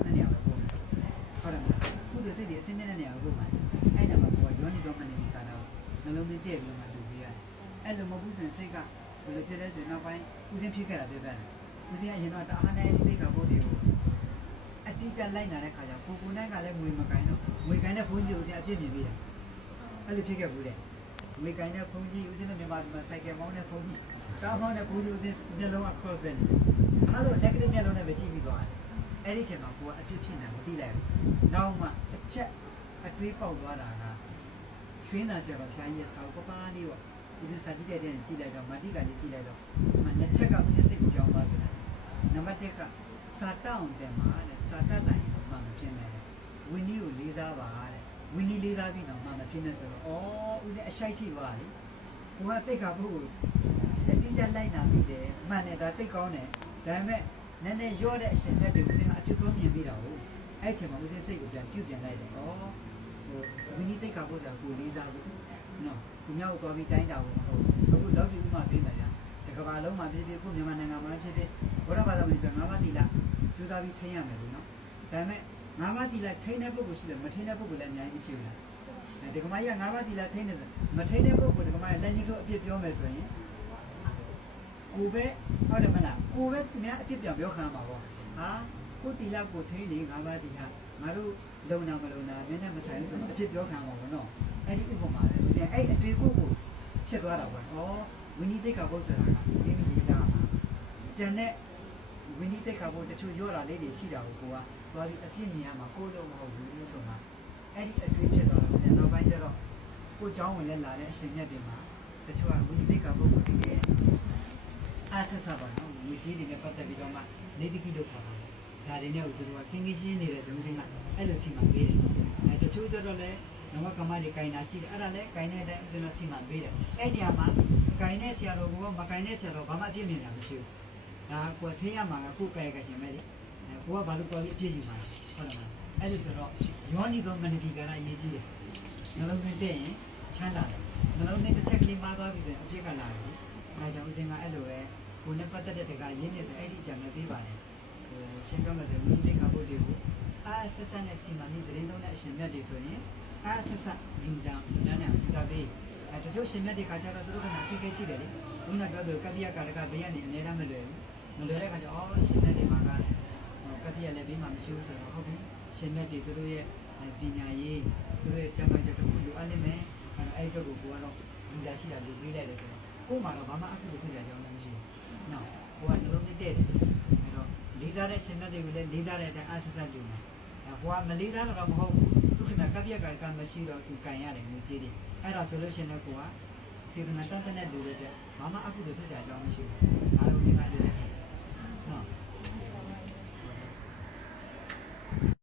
င်းတဲ့နေရာကိုပို့မယ်ဟုတ်တယ်မလားကုသိုလ်စိတ်တွေအစင်းမြင့်တဲ့နေရာကိုပို့မှာအဲ့ဒါမှကိုကယောနီတော်မနေစီတာတော့နှလုံးသွင်းတည့်ပြီးမှလူပေးရတယ်အဲ့လိုမဟုတ်ဘူးဆိုရင်စိတ်ကဘယ်လိုဖြစ်လဲဆိုရင်နောက်ပိုင်းဦးစင်းဖြစ်ခဲ့တာပြပြတယ်ဦးစင်းအရင်တော့တအားနဲ့ဒီသိက္ခာပုဒ်တွေကိုအတိအကျလိုက်နာတဲ့ခါကျကိုကိုနိုင်ကလည်းငွေမကိုင်းတော့ငွေကိုင်းတဲ့ဘုန်းကြီးဦးစင်းအပြည့်မြင်ပြီးတယ်အဲ့လိုဖြစ်ခဲ့ဘူးတဲ့ငွေကိုင်းတဲ့ဘုန်းကြီးဦးစင်းတို့မြန်မာပြည်မှာစိုက်ကယ်မောင်းတဲ့ဘုန်းကြီးကားမောင်းတဲ့ဘုန်းကြီးဦးစင်းမျက်လုံးက cross ပဲနေအဲ့လို negative မျက်လုံးနဲ့ပဲကြည့်ပြီးသွားတယ် အဲ့ဒီချိန်မှာကိုကအပြစ်ဖြစ်နေမသိလိုက်ဘူးနောက်မှတစ်ချက်အတွေးပေါက်သွားတာကရွှင်းသာဆရာတော်ဖျားကြီးရဲ့စာအုပ်ပပန်းလေးပေါ့ဦးစင်စာကြည့်တဲ့တဲ့ကြည့်လိုက်တော့မတိကလေးကြည့်လိုက်တော့မနှစ်ချက်ကဦးစင်စိတ်ကိုကြောင်းသွားတယ်နံပါတ်1ကစာတောင်းတယ်မှာတဲ့စာတတ်လိုက်တော့မှမဖြစ်နိုင်တယ်ဝင်းကြီးကိုလေးစားပါတဲ့ဝင်းကြီးလေးစားပြီးတော့မှမဖြစ်နဲ့ဆိုတော့ဩဦးစင်အရှိုက်ထိသွားတယ်ကိုကတိတ်ခါဖို့ကိုအတိအကျလိုက်နာပြီးတယ်မှန်တယ်ဒါတိတ်ကောင်းတယ်ဒါပေမဲ့ နည်းနည်းရော့တဲ့အရှင်နဲ့တူဦးစင်ကအဖြစ်ကောမြင်ပြီးတာဟုတ်အဲ့ချိန်မှာဦးစင်စိတ်ကိုပြန်ပြုတ်ပြန်လိုက်တယ်ဩဟိုဝိနည်းတိတ်ခါဖို့ဆိုတာကိုလေးစားဖို့နော်ဒီမြောက်သွားပြီးတိုင်းတာဖို့မဟုတ်ဘူးအခုလောက်ဒီဥမာပေးမယ်ဗျာတကဘာလုံးမှာဖြစ်ဖြစ်ခုမြန်မာနိုင်ငံမှာဖြစ်ဖြစ်ဘောရဘာသာဝင်ဆိုငါးပါးတိလာကျူးစားပြီးထိန်းရမယ်လို့နော်ဒါပေမဲ့ငါးပါးတိလာထိန်းတဲ့ပုဂ္ဂိုလ်ရှိတယ်မထိန်းတဲ့ပုဂ္ဂိုလ်လည်းအများကြီးရှိဘူးလားအဲဒီကမာကြီးကငါးပါးတိလာထိန်းတယ်ဆိုမထိန်းတဲ့ပုဂ္ဂိုလ်ဒီကမာကြီးလက်ကြီးတို့အပြစ်ပြောမယ်ဆိုရင် ကိုပဲဟုတ်တယ်မလားကိုပဲသူများအပြစ်ပြောပြောခံမှာပေါ့ဟာကိုတီလာကိုထိန်းနေငါးပါးတိလာငါတို့လုံနာမလုံနာနည်းနည်းမဆိုင်ဘူးဆိုတော့အပြစ်ပြောခံမှာပေါ့နော်အဲ့ဒီဥပမာလေဦးဇင်အဲ့အတွေ့ကိုကိုဖြစ်သွားတာပေါ့ဩဝိနည်းသိက္ခာပုဒ်ဆိုတာကဒီမိလေးစားမှာကျန်တဲ့ဝိနည်းသိက္ခာပုဒ်တချို့ရော့တာလေးတွေရှိတာကိုကိုကသွားပြီးအပြစ်မြင်ရမှာကိုလုံးမဟုတ်ဘူးလို့ဆိုတာအဲ့ဒီအတွေ့ဖြစ်သွားတာပြန်နောက်ပိုင်းကျတော့ကိုเจ้าဝင်လဲလာတဲ့အရှင်မြတ်တွေမှာတချို့ကဝိနည်းသိက္ခာပုဒ်ကိုတကယ် အားဆက်စားပါတော့လူကြီးတွေနဲ့ပတ်သက်ပြီးတော့မှနေတိကိလို့ခေါ်တာဒါတွေနဲ့သူတို့ကကင်းကင်းရှင်းနေတဲ့ဇုံစင်းကအဲ့လိုစီမံပေးတယ်အဲတချို့ကျတော့လည်းနမကမတွေကင်နာရှိတယ်အဲ့ဒါလည်းကင်နေတဲ့ဇင်စီမံပေးတယ်အဲ့ဒီမှာကင်တဲ့ဆရာတော်ကမကင်တဲ့ဆရာတော်ဘာမှအပြစ်မြင်တာမရှိဘူးဒါကိုထိရမှာကခုကဲကရှင်မဲ့လေကိုကဘာလို့ပေါ်ပြီးအပြစ်ယူမှာဟုတ်တယ်မလားအဲ့လိုဆိုတော့ယောနီသောမနတိကရအရေးကြီးတယ်နှလုံးသွင်းတဲ့ရင်ချမ်းသာတယ်နှလုံးသွင်းတစ်ချက်ကလေးမှားသွားပြီဆိုရင်အပြစ်ကလာတယ်ဒါကြောင့်ဦးစင်ကအဲ့လိုပဲ ကိုနဲ့ပတ်သက်တဲ့တကရင်းနေဆိုအဲ့ဒီအကြံနဲ့ပေးပါတယ်ဟိုရှင်းပြမယ်ဆိုမိသိခါဖို့တွေကိုအားဆက်ဆက်နဲ့စီမံပြီးတရင်သုံးတဲ့အရှင်မြတ်တွေဆိုရင်အားဆက်ဆက်ယူတာယူတာနဲ့ကြပေးအဲတချို့ရှင်မြတ်တွေကကြတော့သူတို့ကနာခိခိရှိတယ်လေခုနပြောသူကပ္ပိယကာရကဘေးကနေအများအားမလွယ်ဘူးမလွယ်တဲ့အခါကျအော်ရှင်မြတ်တွေမှာကကပ္ပိယလည်းဘေးမှာမရှိဘူးဆိုတော့ဟုတ်ပြီရှင်မြတ်တွေသူတို့ရဲ့ပညာရေးသူတို့ရဲ့ကျမ်းမာချက်တစ်ခုလိုအပ်နေမယ်အဲအဲ့တော့ကိုကတော့လူသားရှိတာလူပေးလိုက်တယ်ဆိုတော့ကို့မှာတော့ဘာမှအကုသိုလ်ဖြစ်ကြကြောင်းလည်းမရှိဘူး နော်ကိုကနှလုံးသွင်းတဲ့တယ်အဲတော့လေးစားတဲ့ရှင်မြတ်တွေကိုလည်းလေးစားတဲ့အတိုင်းအားဆက်ဆက်ယူမယ်အဲဟိုကမလေးစားတော့မဟုတ်ဘူးသူကကပ္ပိယကာရကမရှိတော့သူကန်ရတယ်ငွေကြေးတွေအဲ့ဒါဆိုလို့ရှင်လည်းကိုကစေတနာတတ်တဲ့လူတွေတဲ့ဘာမှအကုသိုလ်ဖြစ်ကြကြောင်းမရှိဘူးဒါလို့ဒီကလေးလည်း